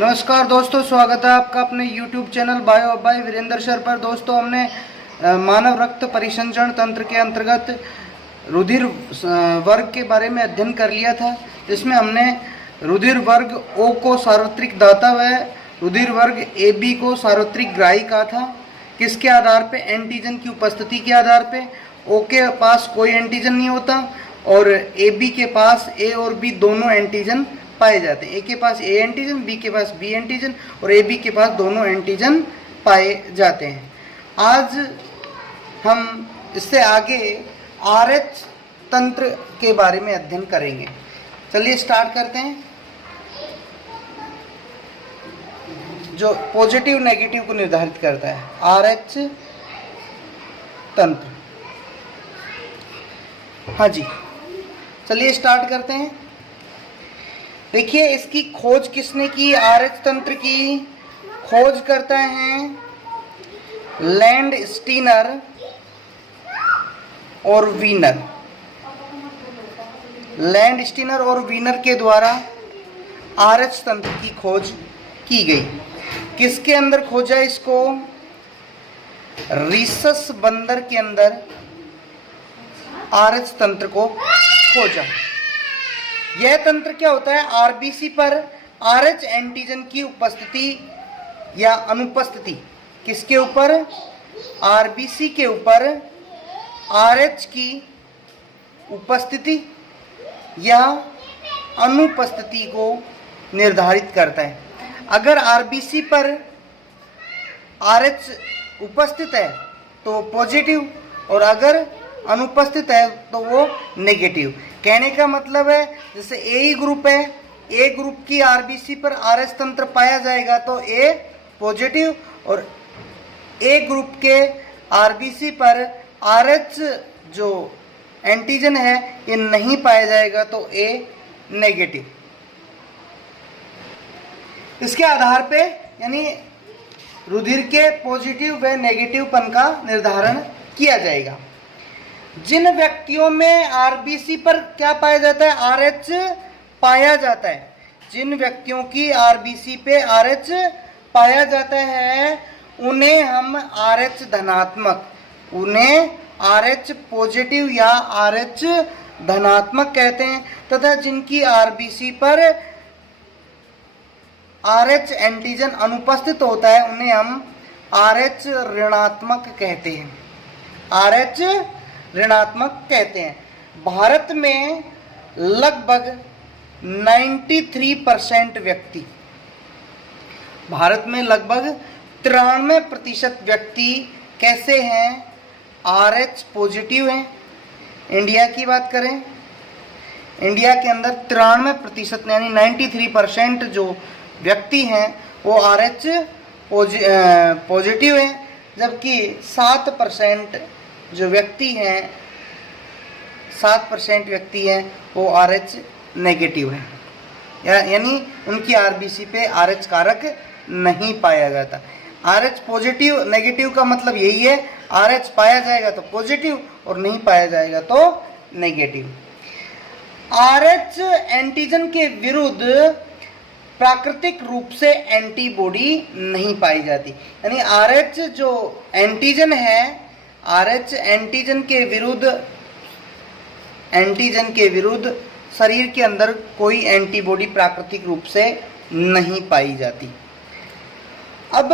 नमस्कार दोस्तों, स्वागत है आपका अपने YouTube channel bio by Virendra sir पर। दोस्तों, हमने मानव रक्त परिसंचरण तंत्र के अंतर्गत रुधिर वर्ग के बारे में अध्ययन कर लिया था, जिसमें हमने रुधिर वर्ग O को सार्वत्रिक दाता व रुधिर वर्ग AB को सार्वत्रिक ग्राही कहा था। किसके आधार पे? एंटीजन की उपस्थिति के आधार पे। O के पास कोई एंटीजन नहीं होता और AB के पास A और B दोनों एंटीजन पाए जाते हैं। A के पास A एंटीजन, B के पास B एंटीजन और AB के पास दोनों एंटीजन पाए जाते हैं। आज हम इससे आगे RH तंत्र के बारे में अध्ययन करेंगे। चलिए स्टार्ट करते हैं। जो पॉजिटिव नेगेटिव को निर्धारित करता है, RH तंत्र। हाँ जी, चलिए स्टार्ट करते हैं। देखिए, इसकी खोज किसने की? RH तंत्र की खोज करता है लैंडस्टीनर और वीनर। लैंडस्टीनर और वीनर के द्वारा RH तंत्र की खोज की गई। किसके अंदर खोजा इसको? रीसस बंदर के अंदर RH तंत्र को खोजा। यह तंत्र क्या होता है? आरबीसी पर RH एंटीजन की उपस्थिति या अनुपस्थिति। किसके ऊपर? आरबीसी के ऊपर RH की उपस्थिति या अनुपस्थिति को निर्धारित करता है। अगर आरबीसी पर RH उपस्थित है तो पॉजिटिव और अगर अनुपस्थित है तो वो नेगेटिव। कहने का मतलब है, जैसे ए ग्रुप है, ए ग्रुप की आरबीसी पर RH तंत्र पाया जाएगा तो ए पॉजिटिव, और ए ग्रुप के आरबीसी पर RH जो एंटीजन है ये नहीं पाया जाएगा तो ए नेगेटिव। इसके आधार पे यानी रुधिर के पॉजिटिव व नेगेटिवपन का निर्धारण किया जाएगा। जिन व्यक्तियों में आरबीसी पर क्या पाया जाता है? RH पाया जाता है। जिन व्यक्तियों की आरबीसी पे RH पाया जाता है उन्हें हम RH धनात्मक, उन्हें RH पॉजिटिव या RH धनात्मक कहते हैं, तथा जिनकी आरबीसी पर RH एंटीजन अनुपस्थित होता है उन्हें हम RH ऋणात्मक कहते हैं। RH ऋणात्मक कहते हैं। भारत में लगभग 93% व्यक्ति, भारत में लगभग 93% व्यक्ति कैसे हैं? RH पॉजिटिव हैं। इंडिया की बात करें, इंडिया के अंदर 93% यानी 93% जो व्यक्ति हैं वो RH पॉजिटिव हैं, जबकि 7% जो व्यक्ति हैं, 7% व्यक्ति हैं वो RH नेगेटिव है, यानी उनकी आरबीसी पे RH कारक नहीं पाया जाता। RH पॉजिटिव नेगेटिव का मतलब यही है, RH पाया जाएगा तो पॉजिटिव और नहीं पाया जाएगा तो नेगेटिव। RH एंटीजन के विरुद्ध प्राकृतिक रूप से एंटीबॉडी नहीं पाई जाती, यानी RH जो एंटीजन है, RH एंटीजन के विरुद्ध शरीर के अंदर कोई एंटीबॉडी प्राकृतिक रूप से नहीं पाई जाती। अब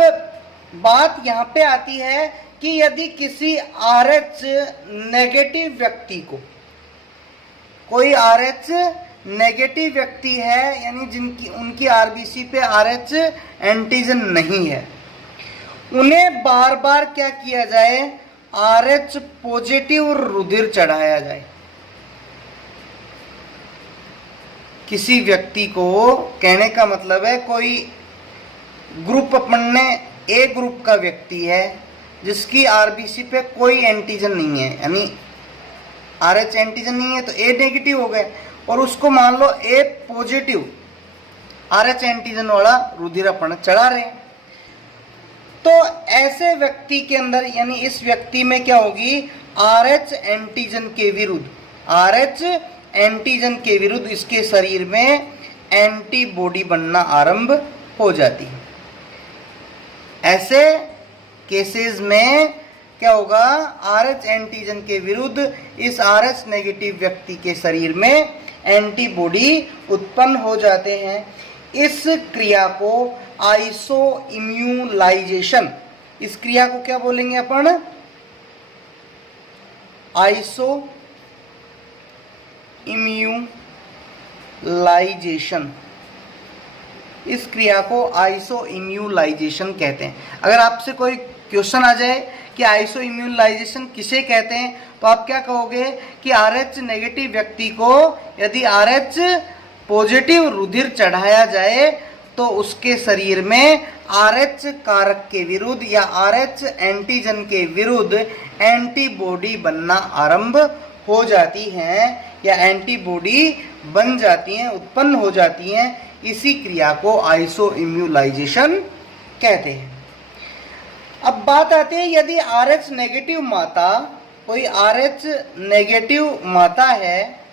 बात यहाँ पे आती है कि यदि किसी RH नेगेटिव व्यक्ति को, कोई RH नेगेटिव व्यक्ति है यानी जिनकी उनकी आरबीसी पे RH एंटीजन नहीं है, उन्हें बार बार क्या किया जाए? RH पॉजिटिव रुधिर चढ़ाया जाए। किसी व्यक्ति को, कहने का मतलब है कोई ग्रुप अपन ने ए ग्रुप का व्यक्ति है जिसकी आरबीसी पे कोई एंटीजन नहीं है, यानी RH एंटीजन नहीं है तो ए नेगेटिव हो गए, और उसको मान लो ए पॉजिटिव RH एंटीजन वाला रुधिर अपन चढ़ा रहे हैं, तो ऐसे व्यक्ति के अंदर यानी इस व्यक्ति में क्या होगी? RH एंटीजन के विरुद्ध, RH एंटीजन के विरुद्ध इसके शरीर में एंटीबॉडी बनना आरंभ हो जाती है। ऐसे केसेस में क्या होगा, आरएच एंटीजन के विरुद्ध इस आरएच नेगेटिव व्यक्ति के शरीर में एंटीबॉडी उत्पन्न हो जाते हैं। इस क्रिया को आइसो इम्यूलाइजेशन, इस क्रिया को क्या बोलेंगे अपन, आइसो इम्यूलाइजेशन। इस क्रिया को आइसो इम्यूलाइजेशन कहते हैं। अगर आपसे कोई क्वेश्चन आ जाए कि आइसो इम्यूलाइजेशन किसे कहते हैं, तो आप क्या कहोगे कि आरएच नेगेटिव व्यक्ति को यदि आरएच पॉजिटिव रुधिर चढ़ाया जाए तो उसके शरीर में आरएच कारक के विरुद्ध या आरएच एंटीजन के विरुद्ध एंटीबॉडी बनना आरंभ हो जाती हैं या एंटीबॉडी बन जाती हैं, उत्पन्न हो जाती हैं। इसी क्रिया को आइसो इम्यूलाइजेशन कहते हैं। अब बात आती है, यदि आरएच नेगेटिव माता, कोई आरएच नेगेटिव माता है,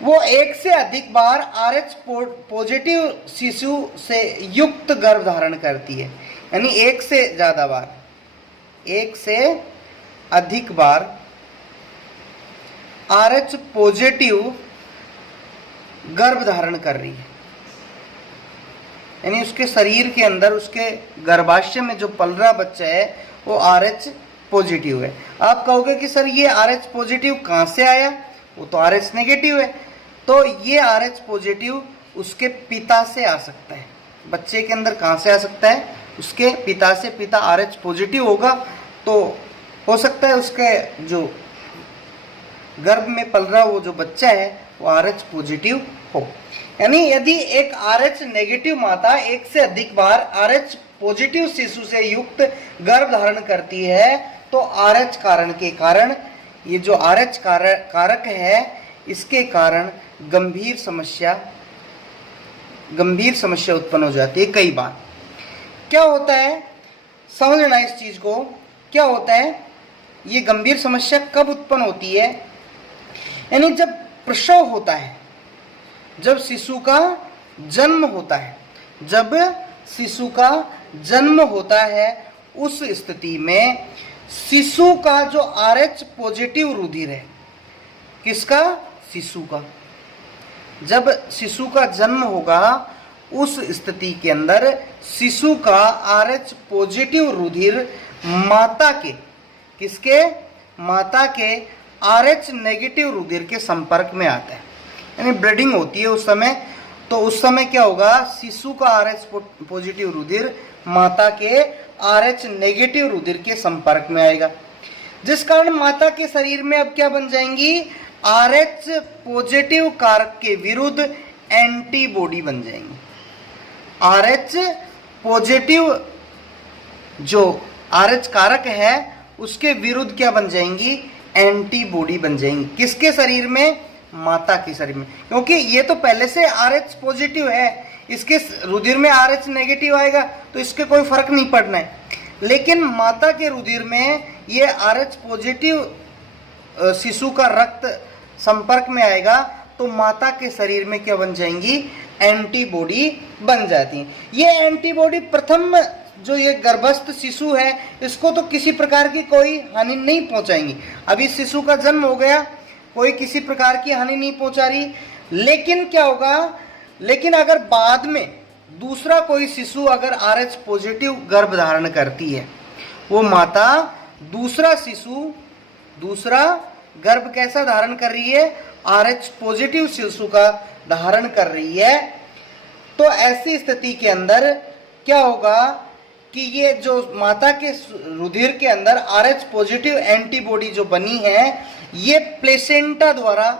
वो एक से अधिक बार आरएच पॉजिटिव शिशु से युक्त गर्भ धारण करती है, यानी एक से ज्यादा बार, एक से अधिक बार आरएच पॉजिटिव गर्भ धारण कर रही है, यानी उसके शरीर के अंदर, उसके गर्भाशय में जो पल रहा बच्चा है वो आरएच पॉजिटिव है। आप कहोगे कि सर ये आरएच पॉजिटिव कहाँ से आया, वो तो आरएच नेगेटिव है। तो ये आरएच पॉजिटिव उसके पिता से आ सकता है। बच्चे के अंदर कहाँ से आ सकता है, उसके पिता से। पिता आरएच पॉजिटिव होगा तो हो सकता है उसके जो गर्भ में पल रहा वो जो बच्चा है वो आरएच पॉजिटिव हो। यानी यदि एक आरएच नेगेटिव माता एक से अधिक बार आरएच पॉजिटिव शिशु से युक्त गर्भ धारण करती है तो आरएच कारण के कारण, ये जो आरएच कारक है, इसके कारण गंभीर समस्या उत्पन्न हो जाती है कई बार। क्या होता है, समझना इस चीज को, क्या होता है, ये गंभीर समस्या कब उत्पन्न होती है, यानी जब प्रसव होता है, जब शिशु का जन्म होता है, जब शिशु का जन्म होता है, उस स्थिति में शिशु का जो आरएच पॉजिटिव रुधिर है, किसका, शिशु का, जब शिशु का जन्म होगा उस स्थिति के अंदर शिशु का आरएच पॉजिटिव रुधिर माता के, किसके, माता के आरएच नेगेटिव रुधिर के संपर्क में आता है, यानी ब्लीडिंग होती है उस समय। तो उस समय क्या होगा, शिशु का आरएच पॉजिटिव रुधिर माता के आरएच नेगेटिव रुधिर के संपर्क में आएगा, जिस कारण माता के शरीर में अब क्या बन जाएंगी, आरएच पॉजिटिव कारक के विरुद्ध एंटीबॉडी बन जाएंगी। आरएच पॉजिटिव जो आरएच कारक है उसके विरुद्ध क्या बन जाएंगी, एंटीबॉडी बन जाएंगी। किसके शरीर में, माता के शरीर में, क्योंकि ये तो पहले से आरएच पॉजिटिव है, इसके रुधिर में आरएच नेगेटिव आएगा तो इसके कोई फर्क नहीं पड़ना है। लेकिन माता के रुधिर में ये आरएच पॉजिटिव शिशु का रक्त संपर्क में आएगा तो माता के शरीर में क्या बन जाएंगी, एंटीबॉडी बन जाती है। ये एंटीबॉडी प्रथम जो ये गर्भस्थ शिशु है इसको तो किसी प्रकार की कोई हानि नहीं पहुंचाएंगी। अभी शिशु का जन्म हो गया, कोई किसी प्रकार की हानि नहीं पहुंचा रही। लेकिन क्या होगा, लेकिन अगर बाद में दूसरा कोई शिशु अगर आरएच पॉजिटिव गर्भ धारण करती है, वो माता दूसरा शिशु, दूसरा गर्भ कैसा धारण कर रही है, आरएच पॉजिटिव शिशु का धारण कर रही है, तो ऐसी स्थिति के अंदर क्या होगा कि ये जो माता के रुधिर के अंदर आरएच पॉजिटिव एंटीबॉडी जो बनी है, ये प्लेसेंटा द्वारा,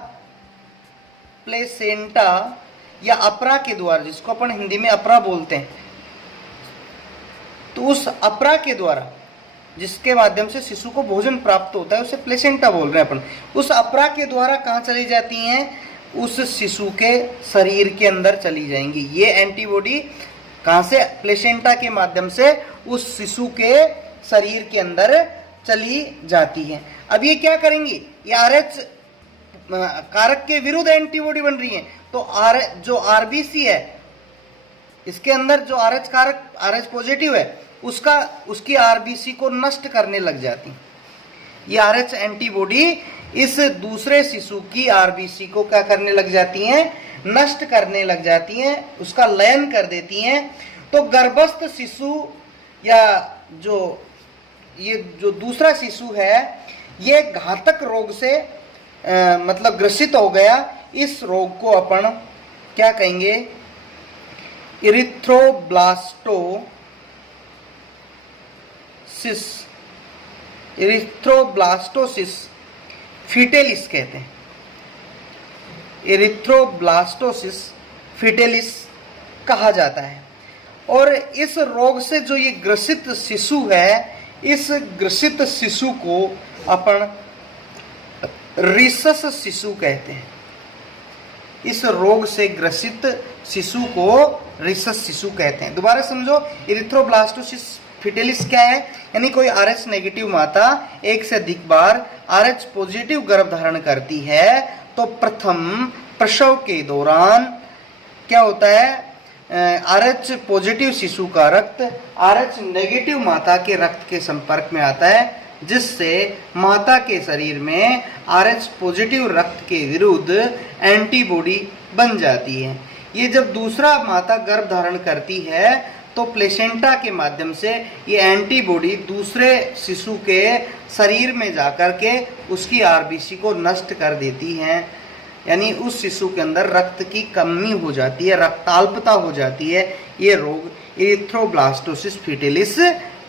प्लेसेंटा या अपरा के द्वारा, जिसको अपन हिंदी में अपरा बोलते हैं, तो उस अपरा के द्वारा जिसके माध्यम से शिशु को भोजन प्राप्त होता है उसे प्लेसेंटा बोल रहे हैं अपन। उस अपरा के द्वारा कहाँ चली जाती हैं, उस शिशु के शरीर के अंदर चली जाएंगी। ये एंटीबॉडी कहाँ से, प्लेसेंटा के माध्यम से उस शिशु के शरीर के अंदर चली जाती है। अब ये क्या करेंगी, ये आरएच कारक के विरुद्ध एंटीबॉडी बन रही है, तो जो आरबीसी है इसके अंदर जो RH कारक, RH पॉजिटिव है उसकी RBC को नष्ट करने लग जाती। ये RH एंटीबॉडी इस दूसरे शिशु की RBC को क्या करने लग जाती हैं, नष्ट करने लग जाती हैं, उसका लयन कर देती हैं। तो गर्भस्थ शिशु या ये जो दूसरा शिशु है ये घातक रोग से मतलब ग्रसित हो गया। इस रोग को अपन क्या कहेंगे, इरिथ्रोब्लास्टोसिस फिटेलिस कहते हैं। इरिथ्रोब्लास्टोसिस फिटेलिस कहा जाता है। और इस रोग से जो ये ग्रसित शिशु है, इस ग्रसित शिशु को अपन रिसस शिशु कहते हैं। इस रोग से ग्रसित शिशु को रिसस शिशु कहते हैं। दोबारा समझो, इरिथ्रोब्लास्टोसिस फिटेलिस क्या है, यानी कोई RH नेगेटिव माता एक से अधिक बार RH पॉजिटिव गर्भ धारण करती है तो प्रथम प्रसव के दौरान क्या होता है, RH पॉजिटिव शिशु का रक्त RH नेगेटिव माता के रक्त के संपर्क में आता है, जिससे माता के शरीर में RH पॉजिटिव रक्त के विरुद्ध एंटीबॉडी बन जाती है। ये जब दूसरा माता गर्भ धारण करती है तो प्लेसेंटा के माध्यम से ये एंटीबॉडी दूसरे शिशु के शरीर में जाकर के उसकी RBC को नष्ट कर देती हैं, यानी उस शिशु के अंदर रक्त की कमी हो जाती है, रक्ताल्पता हो जाती है। ये रोग इरिथ्रोब्लास्टोसिस फिटेलिस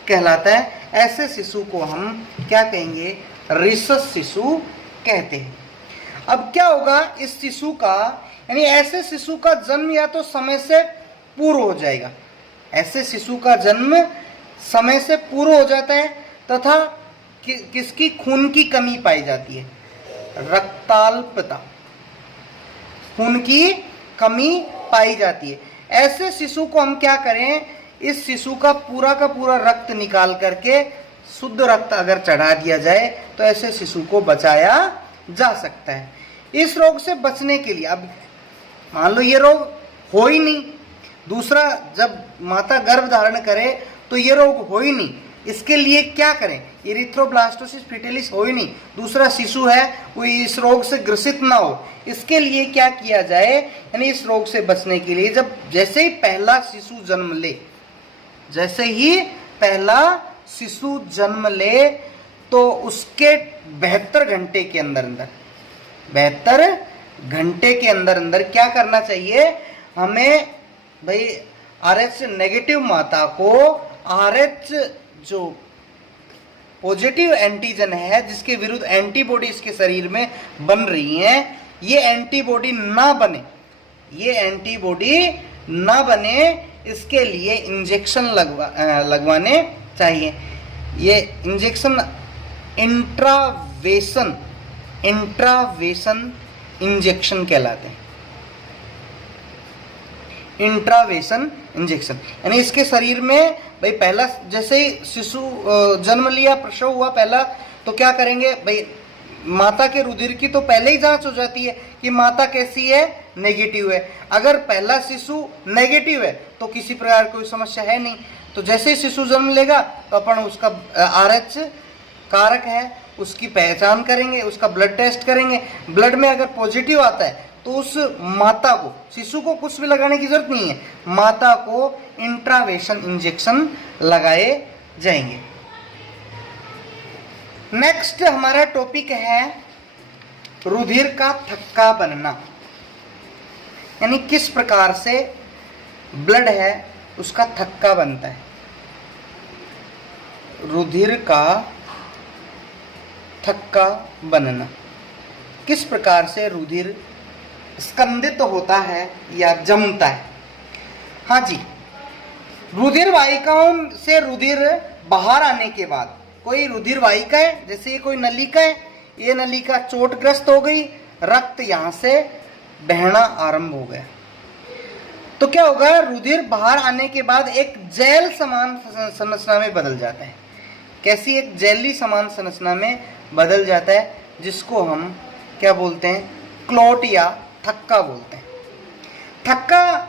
कहलाता है। ऐसे शिशु को हम क्या कहेंगे, रिसस शिशु कहते हैं। अब क्या होगा इस शिशु का, यानी ऐसे शिशु का जन्म या तो समय से पूर्व हो जाएगा, ऐसे शिशु का जन्म समय से पूर्व हो जाता है तथा किसकी खून की कमी पाई जाती है, रक्ताल्पता, खून की कमी पाई जाती है। ऐसे शिशु को हम क्या करें, इस शिशु का पूरा रक्त निकाल करके शुद्ध रक्त अगर चढ़ा दिया जाए तो ऐसे शिशु को बचाया जा सकता है। इस रोग से बचने के लिए, अब मान लो ये रोग हो ही नहीं, दूसरा जब माता गर्भ धारण करे तो ये रोग हो ही नहीं, इसके लिए क्या करें, इरिथ्रोब्लास्टोसिस फिटेलिस हो ही नहीं, दूसरा शिशु है वो इस रोग से ग्रसित ना हो, इसके लिए क्या किया जाए, यानी इस रोग से बचने के लिए जैसे ही पहला शिशु जन्म ले, जैसे ही पहला शिशु जन्म ले तो उसके 72 घंटे के अंदर 72 घंटे के अंदर क्या करना चाहिए हमें भाई, RH नेगेटिव माता को RH जो पॉजिटिव एंटीजन है जिसके विरुद्ध एंटीबॉडी इसके शरीर में बन रही हैं, ये एंटीबॉडी ना बने, इसके लिए इंजेक्शन लगवाने चाहिए। ये इंजेक्शन इंट्रावेशन इंजेक्शन कहलाते हैं। इंट्रावेशन इंजेक्शन यानी इसके शरीर में भाई पहला जैसे ही शिशु जन्म लिया, प्रसव हुआ पहला, तो क्या करेंगे भाई, माता के रुधिर की तो पहले ही जांच हो जाती है कि माता कैसी है, नेगेटिव है। अगर पहला शिशु नेगेटिव है तो किसी प्रकार कोई समस्या है नहीं, तो जैसे ही शिशु जन्म लेगा तो अपन उसका RH कारक है उसकी पहचान करेंगे, उसका ब्लड टेस्ट करेंगे। ब्लड में अगर पॉजिटिव आता है तो उस माता को, शिशु को कुछ भी लगाने की जरूरत नहीं है, माता को इंट्रावेशन इंजेक्शन लगाए जाएंगे। नेक्स्ट हमारा टॉपिक है रुधिर का थक्का बनना, यानी किस प्रकार से ब्लड है उसका थक्का बनता है। रुधिर का थक्का बनना, किस प्रकार से रुधिर स्कंदित होता है या जमता है। हाँ जी, रुधिर वाहिकाओं से रुधिर बाहर आने के बाद, कोई रुधिर वाहिका है, जैसे ये कोई नलिका है, ये नलिका चोटग्रस्त हो गई, रक्त यहां से बहना आरंभ हो गया, तो क्या होगा, रुधिर बाहर आने के बाद एक जेल समान संरचना में बदल जाता है। कैसी, एक जेली समान संरचना में बदल जाता है, जिसको हम क्या बोलते हैं, क्लॉट या थक्का बोलते हैं। थक्का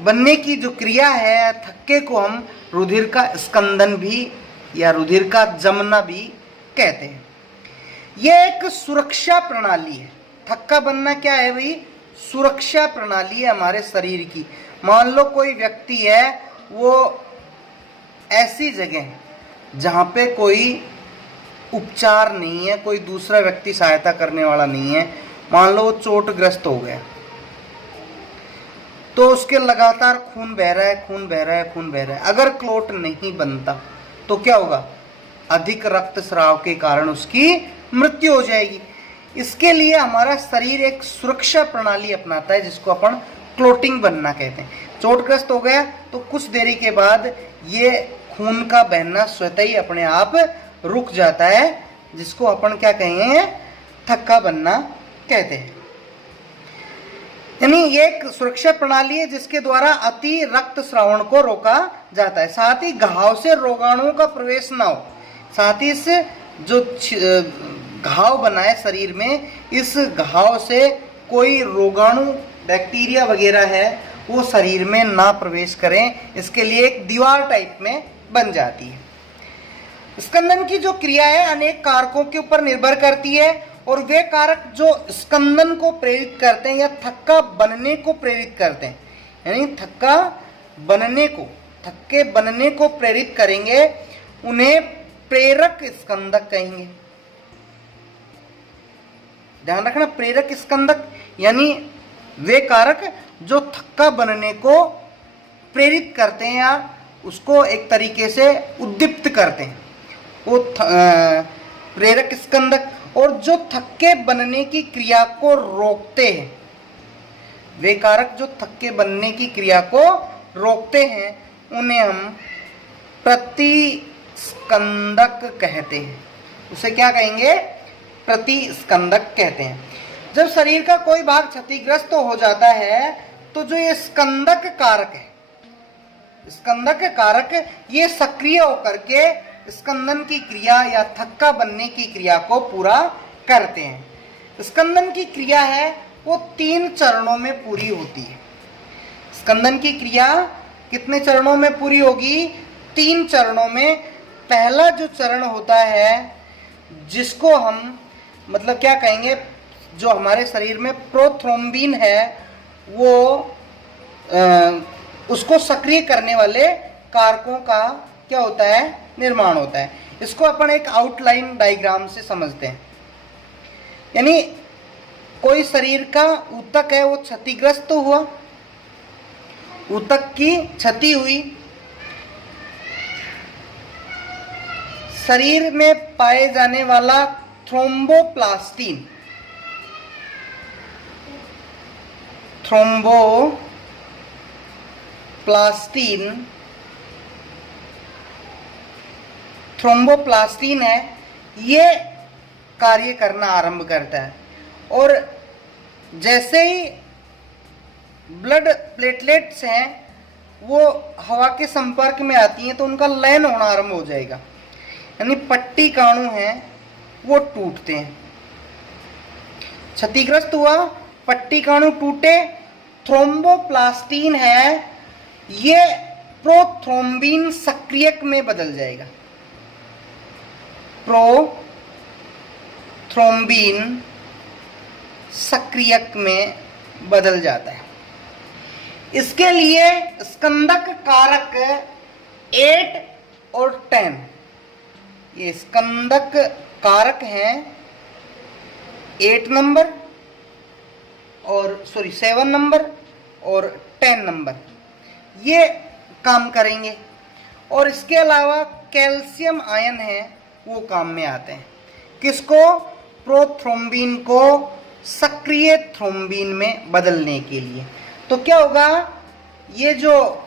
बनने की जो क्रिया है, थक्के को हम रुधिर का स्कंदन भी या रुधिर का जमना भी कहते हैं। यह एक सुरक्षा प्रणाली है। थक्का बनना क्या है भाई? सुरक्षा प्रणाली है हमारे शरीर की। मान लो कोई व्यक्ति है, वो ऐसी जगह है जहाँ पे कोई उपचार नहीं है, कोई दूसरा व्यक्ति सहायता करने वाला नहीं है, मान लो वो चोटग्रस्त हो गया, तो उसके लगातार खून बह रहा है, खून बह रहा है, खून बह रहा है। अगर क्लोट नहीं बनता तो क्या होगा? अधिक रक्तस्राव के कारण उसकी मृत्यु हो जाएगी। इसके लिए हमारा शरीर एक सुरक्षा प्रणाली अपनाता है जिसको अपन क्लोटिंग बनना कहते हैं। चोटग्रस्त हो गया तो कुछ देरी के बाद ये खून का बहना स्वतः ही अपने आप रुक जाता है, जिसको अपन क्या कहेंगे? थक्का बनना कहते हैं। यानी ये एक सुरक्षा प्रणाली है जिसके द्वारा अति रक्तस्रावण को रोका जाता है। साथ ही घाव से रोगाणुओं का प्रवेश ना हो, साथ ही इस जो घाव बना है शरीर में, इस घाव से कोई रोगाणु बैक्टीरिया वगैरह है वो शरीर में ना प्रवेश करें, इसके लिए एक दीवार टाइप में बन जाती है। स्कंदन की जो क्रिया है अनेक कारकों के ऊपर निर्भर करती है, और वे कारक जो स्कंदन को प्रेरित करते हैं या थक्का बनने को प्रेरित करते हैं, यानी थक्के बनने को प्रेरित करेंगे, उन्हें प्रेरक स्कंदक कहेंगे। ध्यान रखना, प्रेरक स्कंदक यानी वे कारक जो थक्का बनने को प्रेरित करते हैं या उसको एक तरीके से उद्दीप्त करते हैं, वो प्रेरक स्कंदक। और जो थक्के बनने की क्रिया को रोकते हैं, वे कारक जो थक्के बनने की क्रिया को रोकते हैं, उन्हें हम प्रतिस्कंदक कहते हैं। उसे क्या कहेंगे? प्रतिस्कंदक कहते हैं। जब शरीर का कोई भाग क्षतिग्रस्त हो जाता है तो जो ये स्कंदक कारक है, स्कंदक कारक ये सक्रिय होकर के स्कंदन की क्रिया या थक्का बनने की क्रिया को पूरा करते हैं। स्कंदन की क्रिया है वो 3 चरणों में पूरी होती है। स्कंदन की क्रिया कितने चरणों में पूरी होगी? 3 चरणों में। पहला जो चरण होता है जिसको हम मतलब क्या कहेंगे, जो हमारे शरीर में प्रोथ्रोम्बिन है वो उसको सक्रिय करने वाले कारकों का क्या होता है? निर्माण होता है। इसको अपन एक आउटलाइन डायग्राम से समझते हैं। यानी कोई शरीर का ऊतक है वो क्षतिग्रस्त हुआ, ऊतक की क्षति हुई, शरीर में पाए जाने वाला थ्रोम्बोप्लास्टिन है, ये कार्य करना आरंभ करता है। और जैसे ही ब्लड प्लेटलेट्स हैं वो हवा के संपर्क में आती हैं तो उनका लयन होना आरंभ हो जाएगा, यानी पट्टी काणु हैं वो टूटते हैं। क्षतिग्रस्त हुआ, पट्टी काणु टूटे, थ्रोम्बोप्लास्टिन है ये प्रोथ्रोम्बिन सक्रियक में बदल जाएगा। प्रोथ्रोम्बिन सक्रियक में बदल जाता है। इसके लिए स्कंदक कारक 8 और 10, ये स्कंदक कारक हैं 8 नंबर और 7 नंबर और 10 नंबर, ये काम करेंगे। और इसके अलावा कैल्शियम आयन है वो काम में आते हैं। किसको? प्रोथ्रोम्बिन को सक्रिय थ्रोम्बिन में बदलने के लिए। तो क्या होगा, ये जो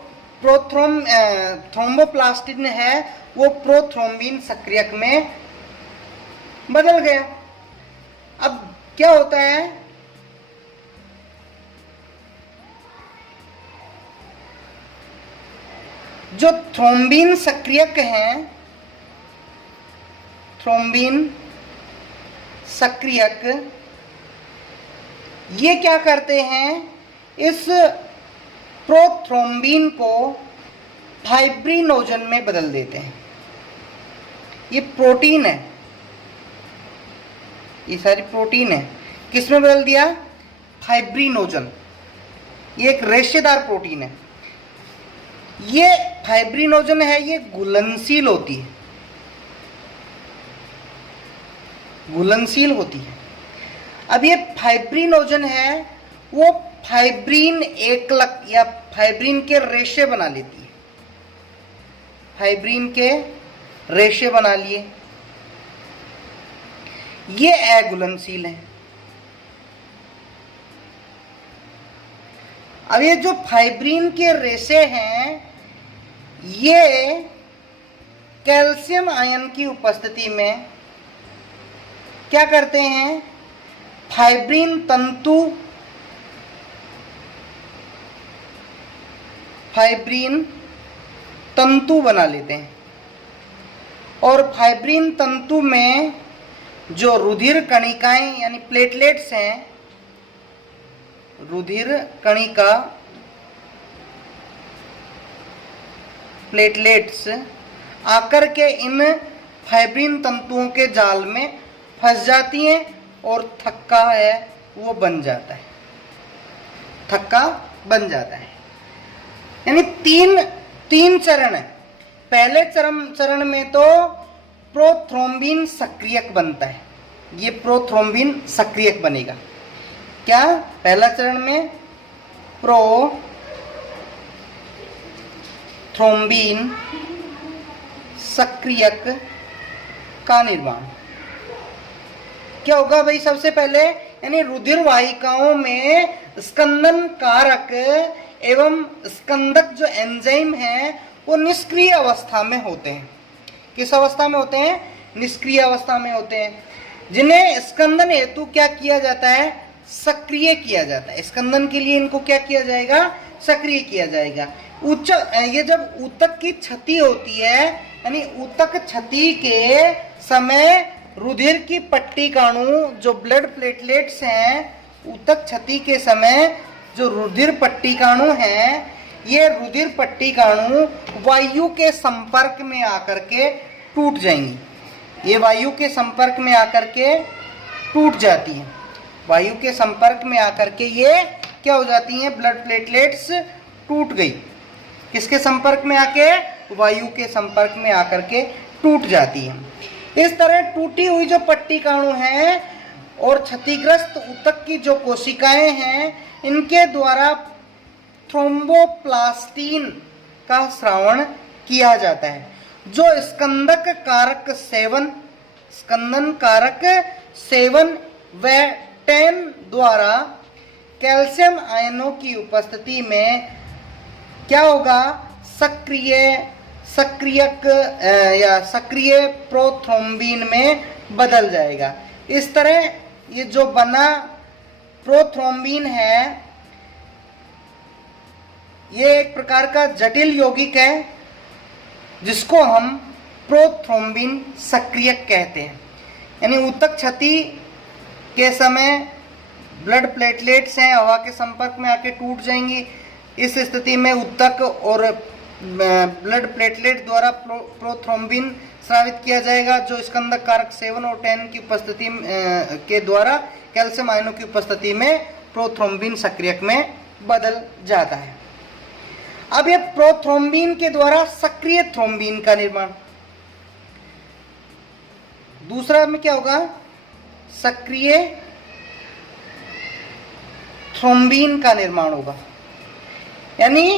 थ्रोम्बोप्लास्टिन है वो प्रोथ्रोम्बिन सक्रियक में बदल गया। अब क्या होता है, जो थ्रोम्बिन सक्रियक हैं, थ्रोम्बिन सक्रियक ये क्या करते हैं, इस प्रोथ्रोम्बिन को फाइब्रिनोजन में बदल देते हैं। ये प्रोटीन है, ये सारी प्रोटीन है, किसमें बदल दिया? फाइब्रिनोजन। ये एक रेशेदार प्रोटीन है। ये फाइब्रिनोजन है, ये घुलनशील होती है, घुलनशील होती है। अब ये फाइब्रिनोजन है, वो फाइब्रिन एकलक या फाइब्रिन के रेशे बना लेती है। फाइब्रिन के रेशे बना लिए, ये अघुलनशील है। अब ये जो फाइब्रिन के रेशे हैं, ये कैल्शियम आयन की उपस्थिति में क्या करते हैं? फाइब्रिन तंतु बना लेते हैं। और फाइब्रिन तंतु में जो रुधिर कणिकाएं यानी प्लेटलेट्स हैं, रुधिर कणिका प्लेटलेट्स आकर के इन फाइब्रिन तंतुओं के जाल में फंस जाती हैं और थक्का है वो बन जाता है, थक्का बन जाता है। यानी तीन चरण है। पहले चरण में तो प्रोथ्रोम्बिन सक्रियक बनता है, ये प्रोथ्रोम्बिन सक्रियक बनेगा। क्या? पहला चरण में प्रोथ्रोम्बिन सक्रियक का निर्माण क्या होगा भाई? सबसे पहले यानी रुधिर वाहिकाओं में स्कंदन कारक एवं स्कंदक जो एंजाइम है वो निष्क्रिय अवस्था में होते हैं। किस अवस्था में होते हैं? निष्क्रिय अवस्था में होते हैं, जिन्हें स्कंदन हेतु क्या किया जाता है? सक्रिय किया जाता है। स्कंदन के लिए इनको क्या किया जाएगा? सक्रिय किया जाएगा। ये जब ऊतक की क्षति होती है, यानी ऊतक क्षति के समय रुधिर की पट्टिकाणु जो ब्लड प्लेटलेट्स हैं, ऊतक क्षति के समय जो रुधिर पट्टिकाणु हैं, ये रुधिर पट्टिकाणु वायु के संपर्क में आकर के टूट जाएंगी। ये वायु के संपर्क में आकर के टूट जाती हैं। वायु के संपर्क में आकर के ये क्या हो जाती हैं? ब्लड प्लेटलेट्स टूट गई। किसके संपर्क में आके? वायु के संपर्क में आकर के टूट जाती हैं। इस तरह टूटी हुई जो पट्टिकाणु हैं और क्षतिग्रस्त ऊतक की जो कोशिकाएं हैं, इनके द्वारा थ्रोम्बोप्लास्टिन का स्रावण किया जाता है, जो स्कंदन कारक सेवन व टैन द्वारा कैल्शियम आयनों की उपस्थिति में क्या होगा? सक्रिय प्रोथ्रोम्बिन में बदल जाएगा। इस तरह ये जो बना प्रोथ्रोम्बिन है, ये एक प्रकार का जटिल यौगिक है, जिसको हम प्रोथ्रोम्बिन सक्रियक कहते हैं। यानी ऊतक क्षति के समय ब्लड प्लेटलेट्स हैं, हवा के संपर्क में आके टूट जाएंगी। इस स्थिति में ऊतक और ब्लड प्लेटलेट द्वारा प्रोथ्रोम्बिन स्रावित किया जाएगा, जो स्कंदक कारक 7 और 10 की उपस्थिति के द्वारा कैल्शियम आयनों की उपस्थिति में प्रोथ्रोम्बिन सक्रियक में बदल जाता है। अब ये प्रोथ्रोम्बिन के द्वारा सक्रिय थ्रोम्बिन का निर्माण। दूसरा में क्या होगा? सक्रिय थ्रोम्बिन का निर्माण होगा। यानी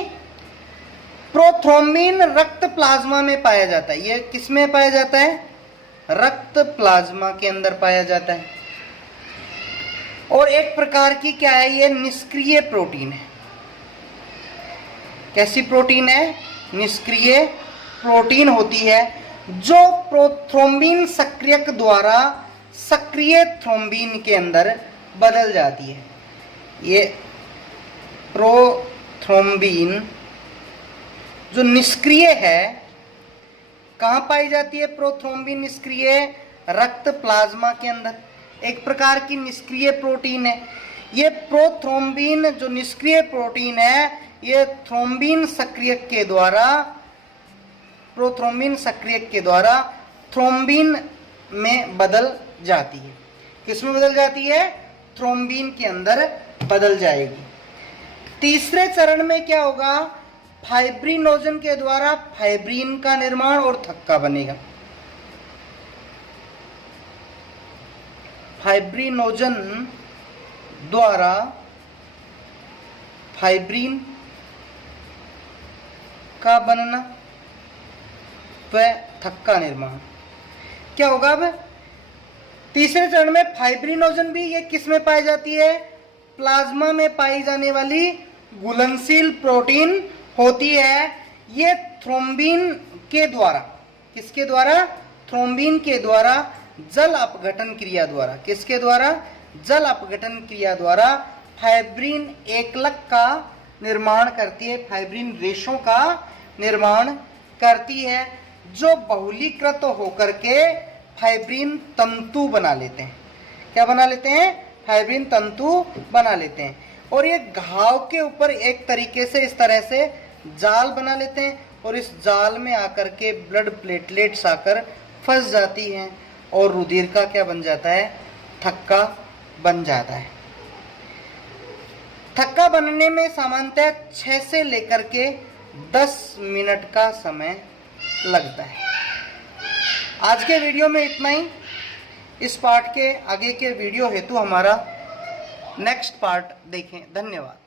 प्रोथ्रोम्बिन रक्त प्लाज्मा में पाया जाता है। ये किस में पाया जाता है? रक्त प्लाज्मा के अंदर पाया जाता है। और एक प्रकार की क्या है? ये निष्क्रिय प्रोटीन है। कैसी प्रोटीन है? निष्क्रिय प्रोटीन होती है, जो प्रोथ्रोम्बिन सक्रियक द्वारा सक्रिय थ्रोम्बिन के अंदर बदल जाती है। ये प्रोथ्रोम्बिन जो निष्क्रिय है, कहाँ पाई जाती है? प्रोथ्रोम्बिन निष्क्रिय रक्त प्लाज्मा के अंदर। एक प्रकार की निष्क्रिय प्रोटीन है। ये प्रोथ्रोम्बिन जो निष्क्रिय प्रोटीन है, ये थ्रोम्बिन सक्रियक के द्वारा, प्रोथ्रोम्बिन सक्रियक के द्वारा थ्रोम्बिन में बदल जाती है। किसमें बदल जाती है? थ्रोम्बिन के अंदर बदल जाएगी। तीसरे चरण में क्या होगा? फाइब्रिनोजन के द्वारा फाइब्रिन का निर्माण और थक्का बनेगा। फाइब्रिनोजन द्वारा फाइब्रिन का बनना व थक्का निर्माण। क्या होगा? अब तीसरे चरण में फाइब्रिनोजन भी ये किस में पाई जाती है? प्लाज्मा में पाई जाने वाली घुलनशील प्रोटीन होती है। ये थ्रोम्बिन के द्वारा, किसके द्वारा? थ्रोम्बिन के द्वारा जल अपघटन क्रिया द्वारा, किसके द्वारा? जल अपघटन क्रिया द्वारा फाइब्रिन एकलक का निर्माण करती है, फाइब्रिन रेशों का निर्माण करती है, जो बहुलीकृत होकर के फाइब्रिन तंतु बना लेते हैं। क्या बना लेते हैं? फाइब्रिन तंतु बना लेते हैं। और ये घाव के ऊपर एक तरीके से इस तरह से जाल बना लेते हैं, और इस जाल में आकर के ब्लड प्लेटलेट्स आकर फंस जाती हैं, और रुधिर का क्या बन जाता है? थक्का बन जाता है। थक्का बनने में सामान्यतः 6 से लेकर के 10 मिनट का समय लगता है। आज के वीडियो में इतना ही। इस पार्ट के आगे के वीडियो हेतु हमारा नेक्स्ट पार्ट देखें। धन्यवाद।